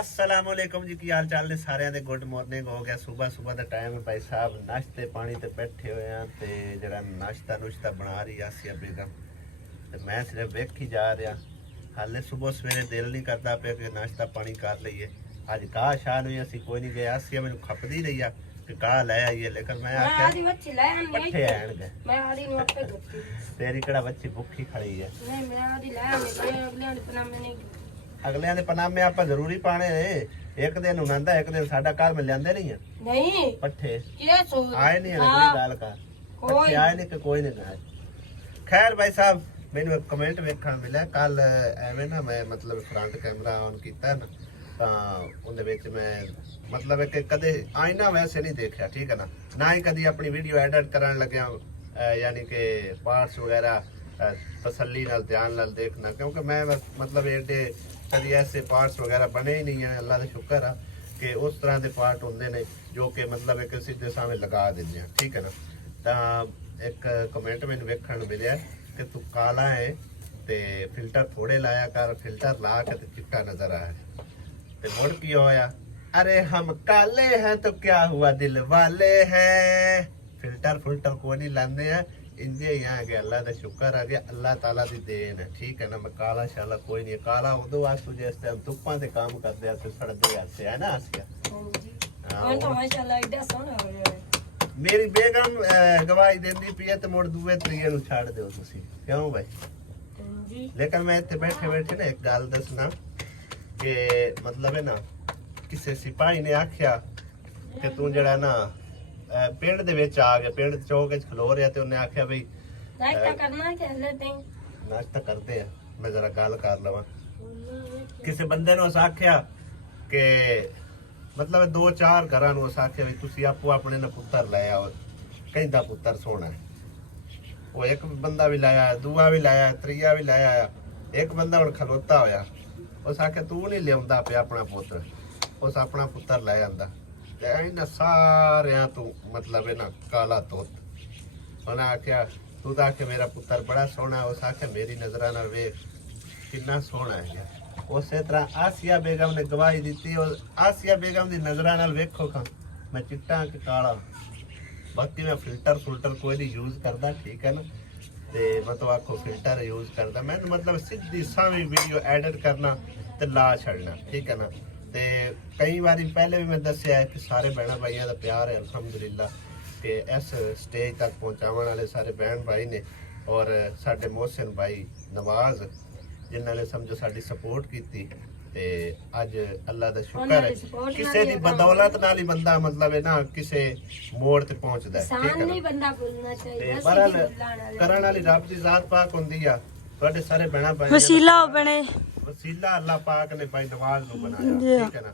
अस्सलामुअलैकुम जी, की हाल चाल ने सारिਆਂ ਦੇ गुड मॉर्निंग हो गया। सुबह ਦਾ टाइम है भाई साहब, नाश्ते पानी ते बैठे हुए हैं ते जरा नाश्ता नुश्ता बना रही आसिया बेगम ते मैं सिर्फ वेख ही जा रहा। हाले सुबह सवेरे दिल नहीं करता पे कि नाश्ता पानी कर लईए। अज गाह शाह नहीं असी कोई नहीं गए। आसिया मैनू खपदी रही है कि गाह लै आईए, लेकिन मैं पट्ठे आएंगे तेरी किहड़ा बच्ची भुखी खड़ी है। अगलियां दे पनामे आपां जरूरी पाने ने। एक दिन उनांदा एक दिन साडा घर में लियांदे नहीं है नहीं पट्ठे आए नहीं है। कोई गल कर पट्ठे आए नहीं कि कोई नहीं आए। खैर भाई साहब मैनू एक कमेंट वेखण मिला कल एवें ना, मैं मतलब फ्रंट कैमरा ऑन कीता ना तां उहदे विच मैं मतलब कि कदे आईना वैसे नहीं देखा, ठीक है ना, ना ही कदी अपनी वीडियो एडिट करन लग्या यानी कि पार्ट्स वगैरह तसल्ली नाल ध्यान नाल देखना, क्योंकि मैं मतलब एडे कभी ऐसे पार्ट्स वगैरह बने ही नहीं है। अल्लाह का शुक्र है कि उस तरह के पार्ट होंगे ने जो कि मतलब एक सीधे सामने लगा देंगे हैं, ठीक है ना। तो एक कमेंट मैंने वेखण मिले कि तू काला है तो फिल्टर थोड़े लाया कर, फिल्टर ला के तो चिट्टा नजर आया। तो मुड़ की होया, अरे हम काले हैं तो क्या हुआ दिल वाले हैं, फिल्टर फुल्टर को नहीं लाते हैं इंजे ही आ गया। अल्लाह का शुक्र है कि अल्लाह ताला दी देन है, ठीक है ना। मैं काला शाला कोई नहीं, काला उदो वास्तु जिस टाइम धुप्पां ते काम करदे आ ते सड़दे ऐसे है ना आसिया। हां तो माशाल्लाह एडा सोहना हो गया। मेरी बेगम गवाही देंदी पई है ते मुड़ दूवे तरीए नु छाड़ दियो तुसी, क्यों भाई जी। लेकिन मैं इत्थे बैठे बैठे ना एक गल दसना कि मतलब है ना, किसी सिपाही ने आख्या कि तू जड़ा ना पिंड दे विच आ गया, पिंड चौक च खलो रहा ते उन्हें आख्या भाई नाश्ता करना कि हले तई नाश्ता करदे आ, मैं जरा गल कर लवां। किसी बंदे ने उस आख्या कि मतलब दो चार घरां नु उस आख्या भाई तुसी आपो अपने ना पुत्तर लै आओ, कहंदा पुत्तर सोना है। वो एक बंदा भी लाया, दूआ भी लाया, त्रीया भी लाया। एक बंदा हुण खलोता होया, उस आख्या तू नहीं लियाउंदा पे अपना पुत्तर, उस अपना पुत्तर लै आंदा। इन्हें सारिया तू मतलब है ना काला तोत। उन्हें आख्या तू तो आखे मेरा पुत्र बड़ा सोहना, उस आख्या मेरी नजर नाल वेख कितना सोहना है। उस तरह आसिया बेगम ने गवाही दी और आसिया बेगम की नजर नाल वेखो खां मैं चिट्टा कि काला। बाकी मैं फिल्टर फुल्टर कोई नहीं यूज करता, ठीक है ना। ते मैं तो आखो फिल्टर यूज करता, मैं मतलब सीधी सावी वीडियो एडिट करना ते ला छड़ना, ठीक है ना। ते कई बार पहले भी मैं दसिया है कि सारे बहन भाइयों का प्यार है अल्हम्दुलिल्लाह कि इस स्टेज तक पहुँचाने वाले सारे बहन भाई ने और साडे मोहसिन भाई नवाज जिन्होंने समझो साडी सपोर्ट की। ते अज अल्लाह का शुक्र है किसी की बदौलत नाल ही बंदा मतलब है ना किसी मोड़ ते पहुंचदा है, ठीक है ना। बहरहाल करन वाली रब दी जात पाक हुंदी आ। तुहाडे सारे बहन भाई वसीला बने, वसीला अल्लाह पाक ने भाई नवाज नु बनाया, ठीक है ना।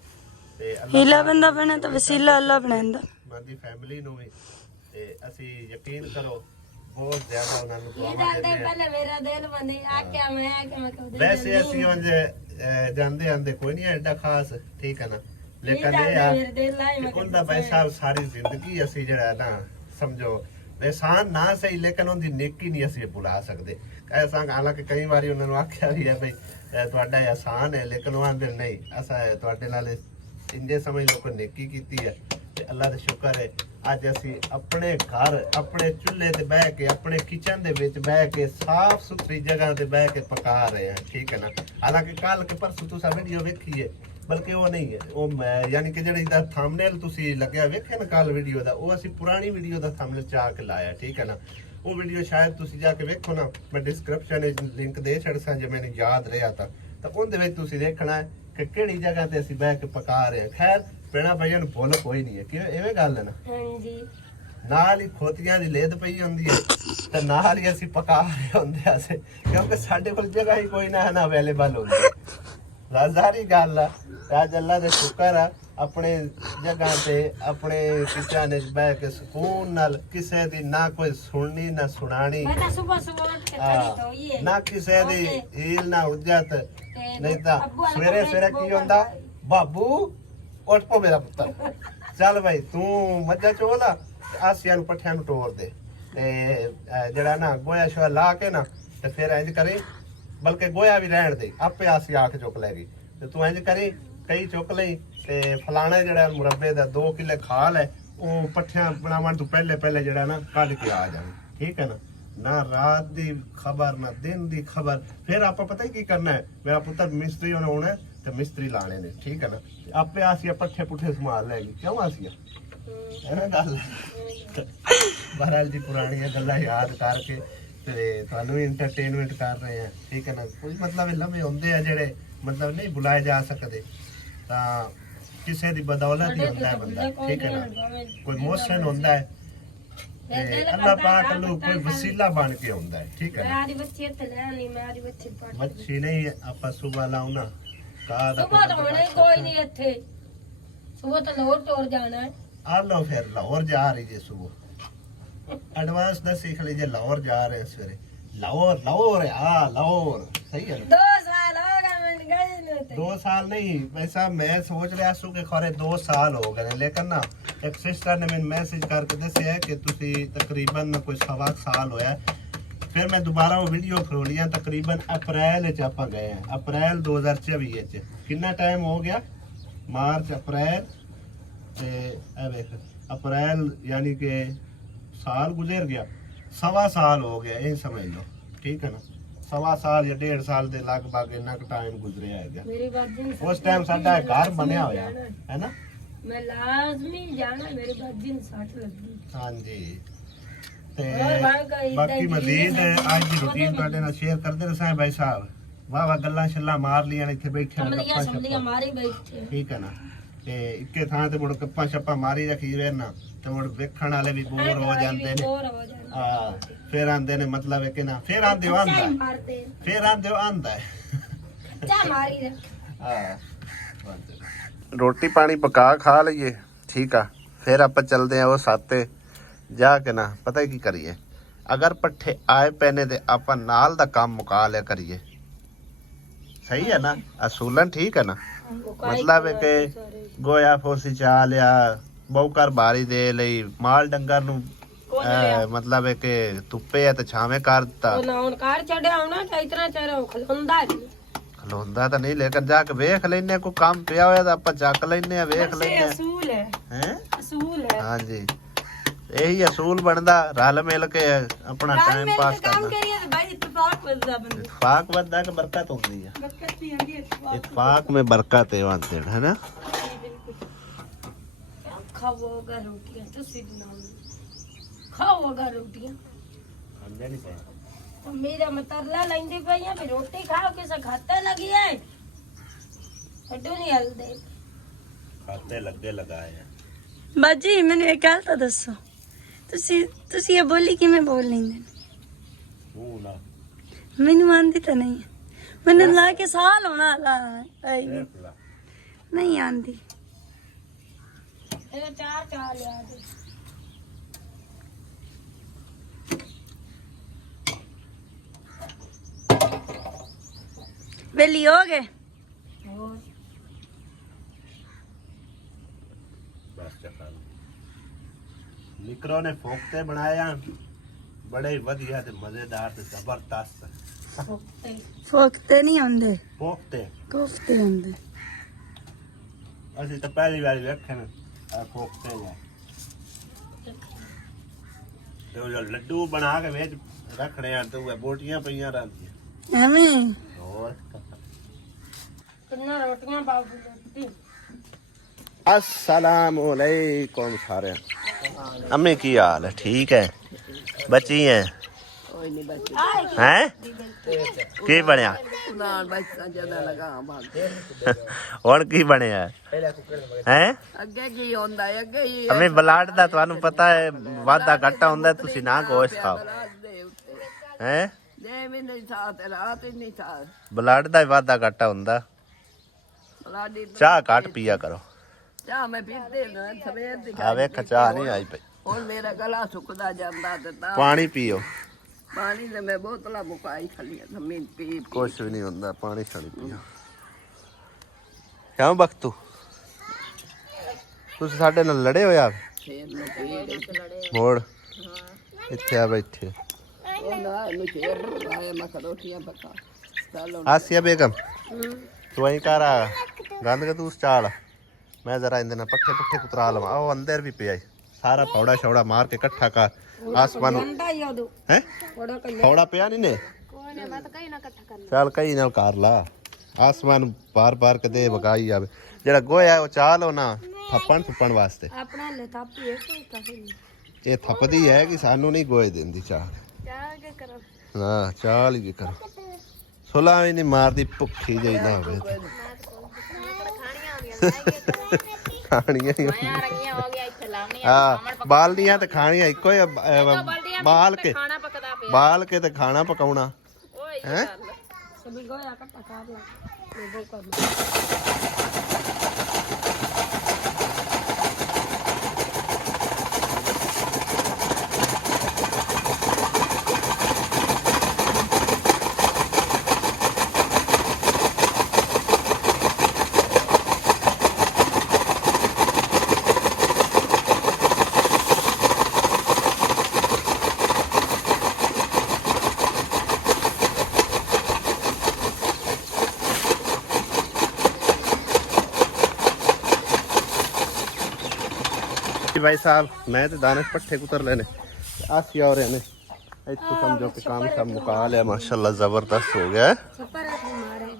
ते हीला बंदा बने तो वसीला अल्लाह बनांदा मादी फैमिली नु भी। ते असि यकीन करो बहुत ज्यादा उन्हां नु दुआवां देंदे पहले मेरा दिल बंदी आख्या मैं कदे वैसे असि वंजे जांदे आंदे कोई नहीं एडा खास, ठीक है ना। लेकिन ये उनदा भाई साहब सारी जिंदगी असि जड़ा ना समझो एहसान ना सही लेकिन उनकी नेकी नहीं असि भुला सकते। ऐसा हालांकि कई बार उन्होंने आख्या भी है भाई तुहाडा एहसान है, लेकिन वो आंदे नहीं असा तुहाडे नाल इंजे समझ लो कोई नेकी कीती है। ते अल्लाह दा शुक्र है अज असी अपने घर अपने चूल्हे ते बह के अपने किचन दे विच बह के साफ सुथरी जगह ते बह के पका रहे हैं, ठीक है ना। हालांकि कल के परसों तुसा वीडियो वेखी है, बल्कि वो नहीं है वो यानी कि जेहड़ी दा थंबनेल तुसी लग्या वेखे ना कल वीडियो दा, वो असी पुरानी वीडियो दा थंबनेल चा के लाया, ठीक है ना। वो वीडियो शायद तुसी जाके वेखो ना, मैं डिस्क्रिप्शन में लिंक दे छड़सा जे मैंने याद रहा था तो उनदे विच तुसी देखना है कि केड़ी जगह ते असी बह के पका रहे हैं। खैर भैणा भाइयों नूं भुल कोई नहीं है कि इवें गल है ना। हां जी नाल ही खोतियां दी लेद पई हुंदी है ते नाल ही असी पका रहे हुंदे आसे, क्योंकि साडे कोल जगह ही कोई ना अवेलेबल होंदी। राजारी गल है अज अल्लाह दा शुक्र है अपने जगह ते अपने किचन च बह के सुकून नाल किसे दी ना कोई सुननी ना सुनानी ना किसे दी हील ना उज्जत। नहीं तो सवेरे सवेरे की होंदा बाबू उठ पो मेरा पुत्र चल भाई तू मज्जा चोला आसिया नु पट्ठियां नु टोर दे ते जड़ा ना गोया शोया ला के ना ते फिर इंज करी, बल्कि गोया भी रहन दे आपे आसिया आख चुक लेगी। ते तू इंज करी ਕਈ ਚੁੱਕ ਲਈ ਤੇ ਫਲਾਣਾ ਜਿਹੜਾ ਮੁਰੱਬੇ ਦਾ 2 ਕਿੱਲੇ ਖਾਲ ਹੈ ਉਹ ਪੱਠਿਆਂ ਬਣਾਉਣ ਤੋਂ ਪਹਿਲੇ ਜਿਹੜਾ ਨਾ ਕੱਢ ਕੇ ਆ ਜਾਣ। ਠੀਕ ਹੈ ਨਾ ਰਾਤ ਦੀ ਖਬਰ ਨਾ ਦਿਨ ਦੀ ਖਬਰ। ਫਿਰ ਆਪਾਂ ਪਤਾ ਕੀ ਕਰਨਾ ਹੈ, ਮੇਰਾ ਪੁੱਤਰ ਮਿਸਤਰੀ ਉਹਨੇ ਆਉਣਾ ਤੇ ਮਿਸਤਰੀ ਲਾਣੇ ਨੇ। ਠੀਕ ਹੈ ਨਾ, ਆਪੇ ਆਸੀਆ ਪੱਠੇ ਪੁੱਠੇ ਸੰਭਾਲ ਲੈਗੀ। ਕਿਉਂ ਆਸੀਆ ਹੈ ਨਾ ਗੱਲ। ਬਹਰਾਲ ਦੀ ਪੁਰਾਣੀਆਂ ਗੱਲਾਂ ਯਾਦ ਕਰਕੇ ਤੇ ਤੁਹਾਨੂੰ ਵੀ ਇੰਟਰਟੇਨਮੈਂਟ ਕਰ ਰਹੇ ਆ। ਠੀਕ ਹੈ ਨਾ, ਕੋਈ ਮਤਲਬ ਲੰਮੇ ਹੁੰਦੇ ਆ ਜਿਹੜੇ ਮਤਲਬ ਨਹੀਂ ਭੁਲਾਏ ਜਾ ਸਕਦੇ, ਤਾਂ ਕਿਸੇ ਦੀ ਬਦੌਲਤ ਹੀ ਹੁੰਦਾ ਹੈ ਬੰਦਾ। ਠੀਕ ਹੈ ਨਾ, ਕੋਈ ਮੋਸ਼ਨ ਹੁੰਦਾ ਹੈ ਤੇ ਅੱਲਾਹ ਪਾਕ ਨੂੰ ਕੋਈ ਵਸੀਲਾ ਬਣ ਕੇ ਹੁੰਦਾ ਹੈ। ਠੀਕ ਹੈ ਨਾ, ਮੱਛੀ ਨਹੀਂ ਆਪਾਂ ਸੁਬਹ ਲਾਉਣਾ ਕਾ ਦਾ ਕੋਈ ਨਹੀਂ ਇੱਥੇ ਸੁਬਹ ਤਾਂ ਲਾਹੌਰ ਤੋੜ ਜਾਣਾ ਹੈ। ਆ ਲਓ ਫਿਰ ਲਾਹੌਰ ਜਾ ਰਹੀ ਜੇ ਸੁਬਹ ਐਡਵਾਂਸ ਦਾ ਸਿੱਖ ਲੀजिए। ਲਾਹੌਰ ਜਾ ਰਹੇ ਸਵੇਰੇ। ਲਾਹੌਰ ਆ ਲਾਹੌਰ ਸਹੀ ਹੈ। 2 ਸਾਲ ਹੋ गए मैं गए नहीं थे। 2 साल नहीं वैसा मैं सोच रहा सू कि खरे 2 साल हो गए, लेकिन ना एक सिस्टर ने मैंने मैसेज करके दसिया कि तुसी तकरीबन कोई 1.25 साल होया। फिर मैं दोबारा वो वीडियो खोली है, तकरीबन अप्रैल च आप गए हैं, अप्रैल 2024 कितना टाइम हो गया, मार्च अप्रैल अप्रैल यानी कि साल गुजर गया, 1.25 साल हो गया ये समझ लो। ठीक है ना, 1.25 साल या 1.5 साल के लगभग इन्ना टाइम गुजरिया है। उस टाइम साडा घर बनया होया है ना। मैं लाजमी जाना, मेरी बाजी ने 60 लगी। हाँ जी, ते बाकी मजीद आज की रूटीन ਤੁਹਾਡੇ ਨਾਲ शेयर करते रहे भाई साहब। वाह वाह गल्लां शल्लां मार लिया इत्थे बैठे मारी बैठे। ठीक है ना, ते इक्के थां ते मुड़ गप्पां शप्पां मारी रखी वे ना, ते मुड़ वेखण वाले भी बोर हो जांदे ने। हां, फिर आंदे ने मतलब है कि ना, फिर आंदे आंदा, फिर आंदे आंदा है चा मारी रे। हां, रोटी पानी पका खा लईए। ठीक आ, फिर आप चलते हैं वो साते जाके ना पता की करिए, अगर पट्ठे आए पैने ते आप नाल दा काम मुका लिया करिए। सही है ना, असूलन ठीक है ना। मतलब है कि गोया फोसी चा लिया, बहुकर बारी दे लई, माल डंगर नु मतलब है कि धुप्पे है तो छावे कर दिता। खलोंदा तो नहीं, लेकिन जाके वेख लेने को काम पिया होया तो आप चक लेने वेख लेने। असूल है, हैं असूल है। हाँ जी, यही असूल बनदा, रल मिल के अपना टाइम पास करना। इत्तेफाक बनदा कि बरकत होंदी है, इत्तेफाक में बरकत है वांते है ना। खाओगा रोटियां तो सिद्धनाम खाओगा रोटियां समझे नहीं पाया तो मेरा मतरला लेंदी पई है, रोटी खाओ किसे खाते लगी है हड्डू नहीं हलदे खाते लगे लगाए हैं। बाजी मैंने एक गल तो दसो, तुसी ये बोली कि मैं बोल लेंदे हूं ना, मैनू आंदी तो नहीं है, मैंने ला के साल होना ला नहीं आंदी। ये चार ले आ दे। वेली हो गए और बस चखा मिक्रो ने फोकते बनाया, बड़े ही वधिया ते मजेदार ते जबरदस्त। फोकते नहीं आंदे, फोकते कोफ्ते आंदे। असि तो पहली बार वेखे ने फोकते हैं, तो जो लड्डू बना के वेच रखने हैं तो वो बोटियां पईयां रहंदी एवें और कितना रोटियां बाबू रोटी। अस्सलाम वालेकुम सारे। अम्मी की हाल है? ठीक है, बची हैं हैं की बनया और की बनया हैं अम्मी ब्लड दा तुहानू पता है वाधा घाटा हुंदा, तुसी ना गोश्त खाओ हैं, ब्लड दा वाधा घाटा हुंदा, चाह घट पिया करो। ਚਾਹ ਮੈਂ ਪੀਂਦੇ ਨਾ ਸਵੇਰ ਦੀ ਆ ਵੇਖ ਚਾਹ ਨਹੀਂ ਆਈ ਪਈ, ਹੁਣ ਮੇਰਾ ਗਲਾ ਸੁੱਕਦਾ ਜਾਂਦਾ ਤੇ ਤਾਂ ਪਾਣੀ ਪੀਓ। ਪਾਣੀ ਤੇ ਮੈਂ ਬੋਤਲਾਂ ਮੁਕਾਈ ਖਲੀਆਂ ਜ਼ਮੀਨ ਪੀ ਕੁਛ ਵੀ ਨਹੀਂ ਹੁੰਦਾ, ਪਾਣੀ ਛੜੀ ਪੀਓ। ਕਿਉਂ ਬਖਤੂ ਤੁਸੀਂ ਸਾਡੇ ਨਾਲ ਲੜੇ ਹੋਇਆ? ਫੇਰ ਨੂੰ ਪੀ ਮੋੜ ਇੱਥੇ ਆ ਬੈਠੇ। ਉਹ ਨਾ ਇਹਨੂੰ ਫੇਰ ਆਏ ਮੈਂ ਰੋਟੀਆਂ ਪਕਾ ਚਲੋ ਆਸਿਆ ਬੇਗਮ ਤੂੰ ਐਂ ਕਰ ਗੰਦ ਕੇ ਤੂੰ ਚਾਲ ਮੈਂ ਜ਼ਰਾ ਇਹਦੇ ਨਾਲ ਪੱਠੇ ਪੁੱਠੇ ਕੁਤਰਾ ਲਵਾਂ ਉਹ ਅੰਦਰ ਵੀ ਪਿਆ ਈ। ਸਾਰਾ ਫੌੜਾ ਛੌੜਾ ਮਾਰ ਕੇ ਇਕੱਠਾ ਕਰ ਆਸਮਾਨ ਹੈ ਫੌੜਾ ਪਿਆ ਨਹੀਂ ਨੇ ਚੱਲ ਕਈ ਨਾਲ ਕਰ ਲਾ ਆਸਮਾਨ ਬਾਰ ਕੇ ਵਗਾਈ ਜਾਵੇ ਜਿਹੜਾ ਗੋਇਆ ਉਹ ਚਾਹ ਲਓ ਨਾ ਥੱਪਣ ਵਾਸਤੇ ਆਪਣਾ ਲੈ ਥਾਪੀ ਹੈ ਕੋਈ ਕਾਹੇ ਨਹੀਂ ਇਹ ਥੱਪਦੀ ਹੈ ਕਿ ਸਾਨੂੰ ਨਹੀਂ ਗੋਏ ਦਿੰਦੀ ਚਾਹ ਚਾਹ ਕੇ ਕਰੋ ਹਾਂ ਚਾਹ ਲਈ ਕਰ ਸੁਲਾ ਵੀ ਨਹੀਂ ਮਾਰਦੀ ਭੁੱਖੀ ਜਈ ਨਾ ਹੋਵੇ ਖਾਣੀਆਂ ਹਾਂ ਬਾਲਦੀਆਂ ਤੇ ਖਾਣੀਆਂ ਇੱਕੋ ਹੀ ਬਾਲ ਕੇ ਤੇ ਖਾਣਾ ਪਕਾਉਣਾ ਹੈ ਸਭੀ ਗੋਇਆ ਕੱਟਾ ਕਰ ਲਾ ਇਹ ਦੋ ਕਰ भाई साहब मैं तो दानिश पट्ठे कुतर लेने आसी और ने इतने समझो कि काम सब मुका लिया माशाल्लाह जबरदस्त हो गया है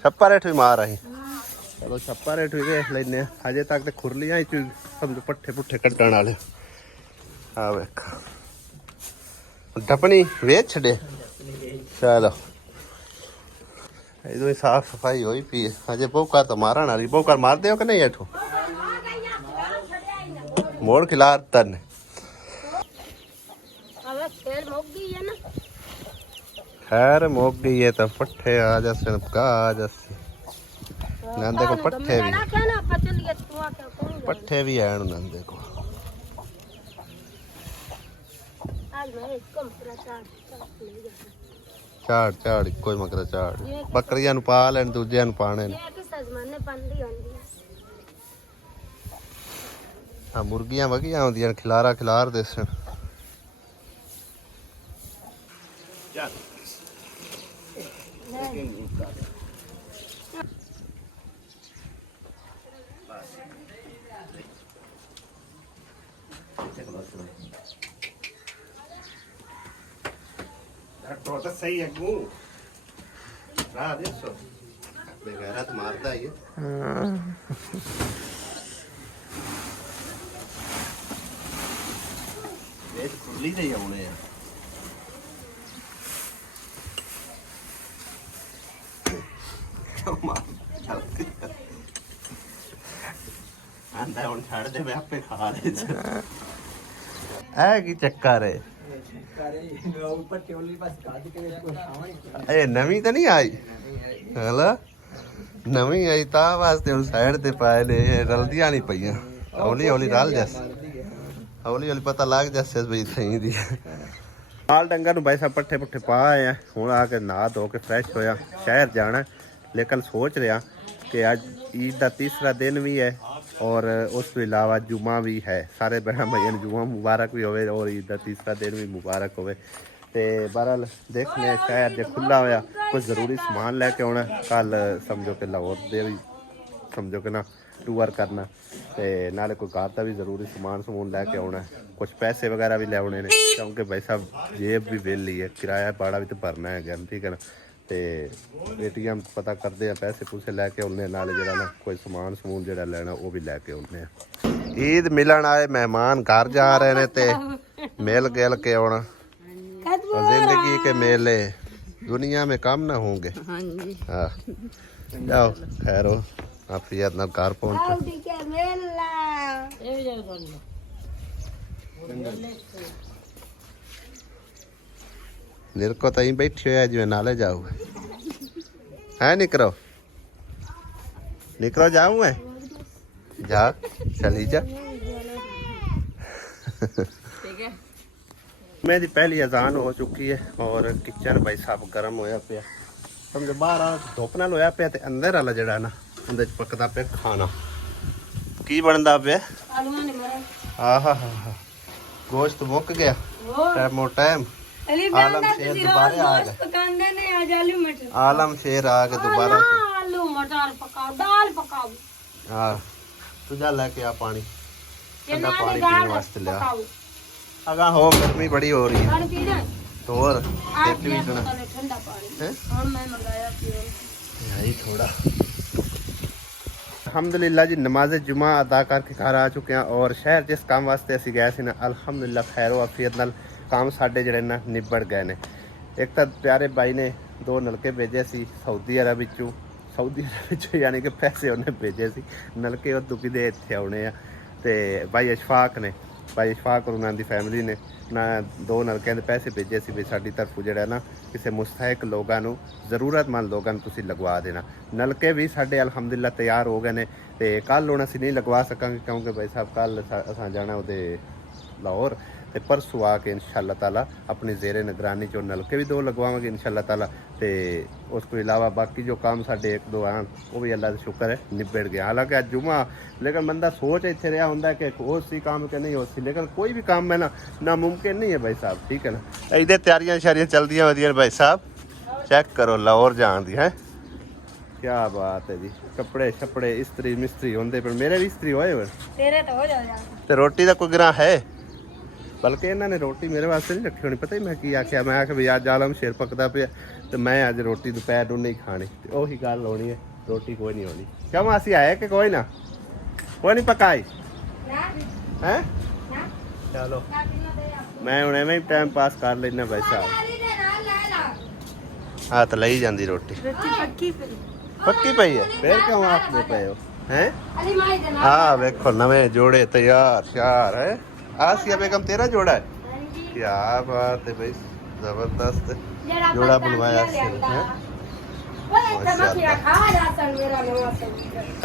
छप्पा रेट भी मार रही चलो छप्पा रेट भी देख लेने अजे तक तो खुरलियां समझो पट्ठे पुट्ठे कट्टण वाले हाँ वेख डपनी वेच छड़े चलो इधर साफ सफाई होई पी है अजे बोकार तो मारन वाली बोकार मार दे कि नहीं एठो मोड़ खिला तन खैर मोक गई है तो पट्ठे आ जैसे आ जैसे नंदे को पट्ठे भी है नंदे को झाड़ कोई मकर झाड़ बकरियां नु पा लेन दूजे नु पाने हाँ मुर्गियां वगियां आउंदियां खिलारा खिलार देसन तो सही है गू राह देखो बेगैरत मारदा है ये खुली नहीं आने यार आंदा हुन छड़ दे मैं आपे खा ले है की चक्कर है ਇਹ ਨਵੀਂ ਤਾਂ ਨਹੀਂ ਆਈ ਹਲਾ ਨਵੀਂ ਆਈ ਤਾਂ ਵਾਸਤੇ ਹੁਣ ਸਾਈਡ ਤੇ ਪਾਏ ਨੇ ਰਲਦੀਆਂ ਨਹੀਂ ਪਈਆਂ ਹੌਲੀ ਹੌਲੀ ਰਲ ਜੈਸ ਹੌਲੀ ਹੌਲੀ ਪਤਾ ਲੱਗ ਜੈਸੇ ਬਈ ਸਹੀ ਦੀ ਮਾਲ ਡੰਗਰ ਨੂੰ ਬਾਈ ਸਾਹਿਬ ਪੱਠੇ ਪੁੱਠੇ ਪਾ ਆਏ ਆ ਹੁਣ ਆ ਕੇ ਨਹਾ ਧੋ ਕੇ ਫਰੈਸ਼ ਹੋਇਆ ਸ਼ਹਿਰ ਜਾਣਾ ਲੇਕਿਨ ਸੋਚ ਰਿਹਾ ਕਿ ਅੱਜ ਈਦ ਦਾ ਤੀਸਰਾ ਦਿਨ ਵੀ ਹੈ और उस तो इलावा जुमा भी है सारे बहन भाइयों ने जुमा मुबारक भी होवे और ईद का तीसरा दिन भी मुबारक होवे ते बहरहाल देखने शहर जो खुला होया कुछ ज़रूरी समान लैके आना कल समझो कि लाहौर दे भी समझो कि ना टूर करना ते नाले कोई घर का भी ज़रूरी समून लैके आना कुछ पैसे वगैरह भी लियाने ने क्योंकि भाई साहब जेब भी वेली है किराया भाड़ा भी तो भरना है ठीक है ना ते ATM पता करते हैं पैसे पूसे लैके आने नाले जरा ना कोई समून जरा लेना वो भी लैके आने ईद मिलन आए मेहमान घर जा रहे ने ते मिल गिल के आना जिंदगी के मेले दुनिया में कम ना होंगे हाँ जाओ खैर आफियत ना घर पहुंचो निरको तई बैठी हो जिवें नाले जाऊ है निकरो निकरो जाऊं मैं जा चली जा मेरी पहली अजान हो चुकी है और किचन भाई साहब गर्म होया पिया समझो बाहर धुप नाल होया पिया ते अंदर वाला जेड़ा ना उंदे च पकदा पिया खाना की बनदा पिया आहा हा हा गोश्त मुक गया टाइम टाइम आलम शेर दोबारा आ गए आलम शेर आ गए दोबारा आलू मटर पकाओ दाल पकाओ हाँ तू जा लेके आ पानी ठंडा जिन्ना पानी दी दाल पीने वास्ते लिया पकाओ अगा हो गर्मी बड़ी हो रही है पानी पी रहे तो और आज देख भी मैं इतना ठंडा पानी हैं और मैं मंगाया पियो यही थोड़ा अल्हम्दुलिल्लाह जी नमाज जुमा अदा करके घर आ चुके हैं और शहर जिस काम वास्ते असी गए सी ना अल्हम्दुलिल्लाह खैर वाफियत नाल काम साडे ਜਿਹੜੇ ਨਾ ਨਿਬੜ ਗਏ ਨੇ ਇੱਕ ਤਾਂ ਪਿਆਰੇ ਬਾਈ ਨੇ 2 ਨਲਕੇ ਭੇਜੇ ਸੀ ਸਾਊਦੀ ਅਰਬ ਵਿੱਚੋਂ ਯਾਨੀ ਕਿ ਪੈਸੇ ਉਹਨੇ ਭੇਜੇ ਸੀ ਨਲਕੇ ਉਹ ਦੁਕੀ ਦੇ ਇੱਥੇ ਆਉਣੇ ਆ ਤੇ ਬਾਈ ਅਸ਼ਫਾਕ ਔਰ ਉਹਨਾਂ ਦੀ ਫੈਮਿਲੀ ਨੇ ਨਾ 2 ਨਲਕਿਆਂ ਦੇ ਪੈਸੇ ਭੇਜੇ ਸੀ ਵੀ ਸਾਡੀ ਤਰਫੋਂ ਜਿਹੜਾ ਨਾ ਕਿਸੇ ਮੁਸਤਹਿਕ ਲੋਕਾਂ ਨੂੰ ਜ਼ਰੂਰਤਮੰਦ ਲੋਕਾਂ ਨੂੰ ਤੁਸੀਂ ਲਗਵਾ ਦੇਣਾ ਨਲਕੇ ਵੀ ਸਾਡੇ ਅਲਹਮਦੁਲਿਲਾ ਤਿਆਰ ਹੋ ਗਏ ਨੇ ਤੇ ਕੱਲ ਹੁਣ ਅਸੀਂ ਨਹੀਂ ਲਗਵਾ ਸਕਾਂਗੇ ਕਿਉਂਕਿ ਭਾਈ ਸਾਹਿਬ ਕੱਲ ਅਸਾਂ ਜਾਣਾ ਉਹਦੇ ਲਾਹੌਰ ਤੇ ਪਰਸੋਂ ਆ ਕੇ ਇਨਸ਼ਾਅੱਲਾ ਤਾਲਾ ਆਪਣੀ ਜ਼ੇਰੇ ਨਿਗਰਾਨੀ ਚੋਂ ਨਲਕੇ ਵੀ 2 ਲਗਵਾਵਾਂਗੇ ਇਨਸ਼ਾਅੱਲਾ ਤਾਲਾ ਤੇ ਉਸ ਤੋਂ ਇਲਾਵਾ ਬਾਕੀ ਜੋ ਕੰਮ ਸਾਡੇ 1-2 ਆ ਉਹ ਵੀ ਅੱਲਾ ਦਾ ਸ਼ੁਕਰ ਹੈ ਨਿਬੜ ਗਿਆ ਹਾਲਾਂਕਿ ਅੱਜ ਜੁਮਾ ਲੇਕਿਨ ਬੰਦਾ ਸੋਚ ਇੱਥੇ ਰਿਹਾ ਹੁੰਦਾ ਕਿ ਹੋ ਸੀ ਕੰਮ ਕਿ ਨਹੀਂ ਹੋ ਸੀ ਲੇਕਿਨ ਕੋਈ ਵੀ ਕੰਮ ਹੈ ਨਾ ਮੁਮਕਿਨ ਨਹੀਂ ਹੈ ਭਾਈ ਸਾਹਿਬ ਠੀਕ ਹੈ ਨਾ ਇਹਦੇ ਤਿਆਰੀਆਂ ਸ਼ਾਰੀਆਂ ਚੱਲਦੀਆਂ ਵਧੀਆ ਭਾਈ ਸਾਹਿਬ ਚੈੱਕ ਕਰੋ ਲਾਹੌਰ ਜਾਣ ਦੀ ਹੈ ਕੀ ਬਾਤ ਹੈ ਜੀ ਕੱਪੜੇ ਛੱਪੜੇ ਇਸਤਰੀ ਮਿਸਤਰੀ ਹੁੰਦੇ ਪਰ ਮੇਰੇ ਵੀ ਇਸਤਰੀ ਹੋਏ ਹੋਏ तेरे तो हो जाएगा ਤੇ ਰੋਟੀ ਦਾ ਕੋਈ ਗਰਾ ਹੈ ਬਲਕਿ ਇਹਨਾਂ ਨੇ ਰੋਟੀ ਮੇਰੇ ਵਾਸਤੇ ਨਹੀਂ ਰੱਖੀ ਹੋਣੀ ਪਤਾ ਹੀ ਮੈਂ ਕੀ ਆਖਿਆ ਮੈਂ ਆਖਿਆ ਵੀ ਅੱਜ ਆਲਮ ਸ਼ੇਰ ਪੱਕਦਾ ਪਿਆ ਤੇ ਮੈਂ ਅੱਜ ਰੋਟੀ ਦੁਪਹਿਰ ਨੂੰ ਨਹੀਂ ਖਾਣੀ ਤੇ ਉਹੀ ਗੱਲ ਹੋਣੀ ਹੈ ਰੋਟੀ ਕੋਈ ਨਹੀਂ ਹੋਣੀ ਕਿਉਂ ਅਸੀਂ ਆਏ ਕਿ ਕੋਈ ਨਹੀਂ ਪਕਾਈ ਹੈ ਚਲੋ ਮੈਂ ਹੁਣ ਐਵੇਂ ਹੀ ਟਾਈਮ ਪਾਸ ਕਰ ਲੈਣਾ ਭਾਈ ਸਾਹਿਬ ਹਾਂ ਤਾਂ ਲਈ ਜਾਂਦੀ ਰੋਟੀ ਪੱਕੀ ਪਈ ਹੈ ਫੇਰ ਕਿਉਂ ਆਖਦੇ ਪਏ ਹੋ ਹੈ ਹਾਂ ਵੇਖੋ ਨਵੇਂ ਜੋੜੇ ਤਿਆਰ ਸ਼ਾਰ ਹੈ आसिया बेगम तेरा जोड़ा है क्या बात है भाई जबरदस्त जोड़ा बनवाया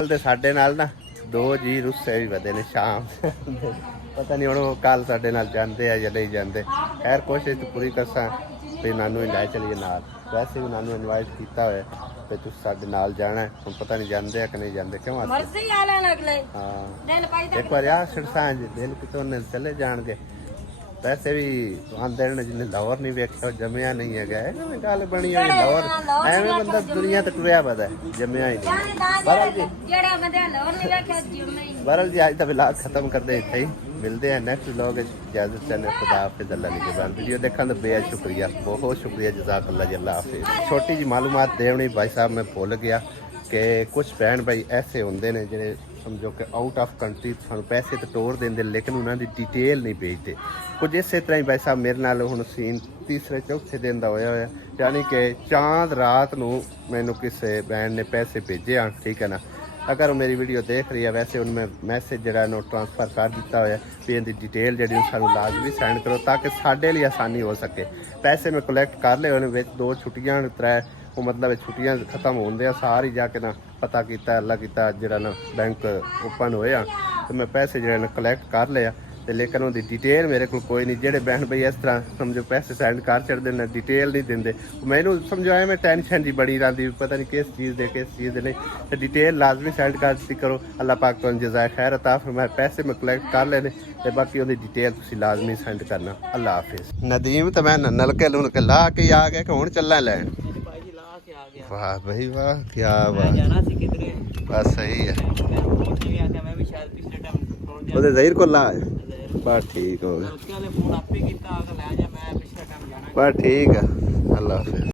ਤੇ ਸਾਡੇ ਨਾਲ ਨਾ 2 ਜੀ ਰੁੱਸੇ ਵੀ ਵਧੇ ਨੇ ਸ਼ਾਮ ਪਤਾ ਨਹੀਂ ਹੁਣ ਉਹ ਕੱਲ ਸਾਡੇ ਨਾਲ ਜਾਂਦੇ ਆ ਜਾਂ ਨਹੀਂ ਜਾਂਦੇ ਖੈਰ ਕੋਸ਼ਿਸ਼ ਪੂਰੀ ਕਰਸਾਂ ਤੇ ਨਾਨੂ ਲੈ ਚਲੀਏ ਨਾਲ ਵੈਸੇ ਵੀ ਨਾਨੂ ਇਨਵਾਈਟ ਕੀਤਾ ਹੋਇਆ ਤੇ ਤੁਸੀਂ ਸਾਡੇ ਨਾਲ ਜਾਣਾ ਹੁਣ ਪਤਾ ਨਹੀਂ ਜਾਂਦੇ ਆ ਕਿ ਨਹੀਂ ਜਾਂਦੇ ਕਿਉਂ मर्जी आला लगले ਹਾਂ दिल पाई ਇੱਕ ਵਾਰ ਆ ਸਿਰਸਾਂ ਜੀ ਦਿਲ ਕਿਤੋਂ ਨੇ ਚਲੇ ਜਾਣਗੇ ਵੈਸੇ ਵੀ ਆਂਦੇ ਨੇ ਜਿਹਨੇ ਲਾਹੌਰ ਨਹੀਂ ਵੇਖਿਆ ਉਹ ਜੰਮਿਆ ਨਹੀਂ ਹੈਗਾ ਐਵੇਂ ਗੱਲ ਬਣੀ ਹੋਈ ਲਾਹੌਰ ਐਵੇਂ ਬੰਦਾ ਦੁਨੀਆ ਤੇ ਟੁਰਿਆ ਪਤਾ ਜੰਮਿਆ ਹੀ ਨਹੀਂ ਬਰਲ ਜੀ जेड़ा मैं लाहौर नहीं देखा जिम्मे बहरहाल जी आज का व्लॉग खत्म करते इतना ही मिलते हैं नेक्स्ट व्लॉग इजाजत चाहने खुदा हाफिज़ अल्लाह निगहबान वीडियो देखने का बेहद शुक्रिया बहुत शुक्रिया जज़ाकल्लाह जी अल्लाह हाफिज़ छोटी जी मालूमात देनी भाई साहब मैं भुल गया कि कुछ भैन भाई ऐसे होंगे ने जिहड़े समझो कि आउट ऑफ कंट्री सानू पैसे तो टोर देंगे लेकिन उन्होंने डिटेल नहीं भेजते कुछ इस तरह ही भाई साहब मेरे नाल हुण सीन तीसरे चौथे दिन का होया यानी कि चांद रात नूं मैनू किसी भैन ने पैसे भेजे आ ठीक है ना अगर मेरी वीडियो देख रही है वैसे उनमें मैसेज जरा ट्रांसफर कर दिता हुआ भी इनकी डिटेल जी सानू लाजमी सेंड करो ताकि साडे लिए आसानी हो सके पैसे मैं कलैक्ट कर ले उन्हें 2 छुट्टियां 3 वो मतलब छुट्टियां खत्म होंदे सारी जाके ना पता किया अल्लाह किया जरा ना बैंक ओपन होया तो मैं पैसे जरा कलैक्ट कर लिया ते लेकिन उनकी डिटेल मेरे को कोई नहीं जेडे बहन भाई इस तरह समझो पैसे सेंड कर छड़ते हैं डिटेल नहीं देंगे मैनू समझो मैं टेंशन जी बड़ी रही पता नहीं किस चीज़ दे नहीं तो डिटेल लाजमी सेंड कर दी करो अल्लाह पाक तो जज़ाए खैर अता मैं पैसे मैं कलैक्ट कर लेने ते बाकी उनकी डिटेल तुसी लाजमी सेंड करना अल्लाह हाफिज़ नदीम तो मैं नलके लुनके ला के आ गया कि हुण चलना लैन वाह भाई वाह क्या बात बस सही है ਉਹਦੇ ਜ਼ਹੀਰ ਕੋਲ ਲਾ ਬਸ ਠੀਕ ਹੋ ਗਿਆ ਬਸ ਠੀਕ ਆ ਅੱਲਾ ਹਾਫਿਜ਼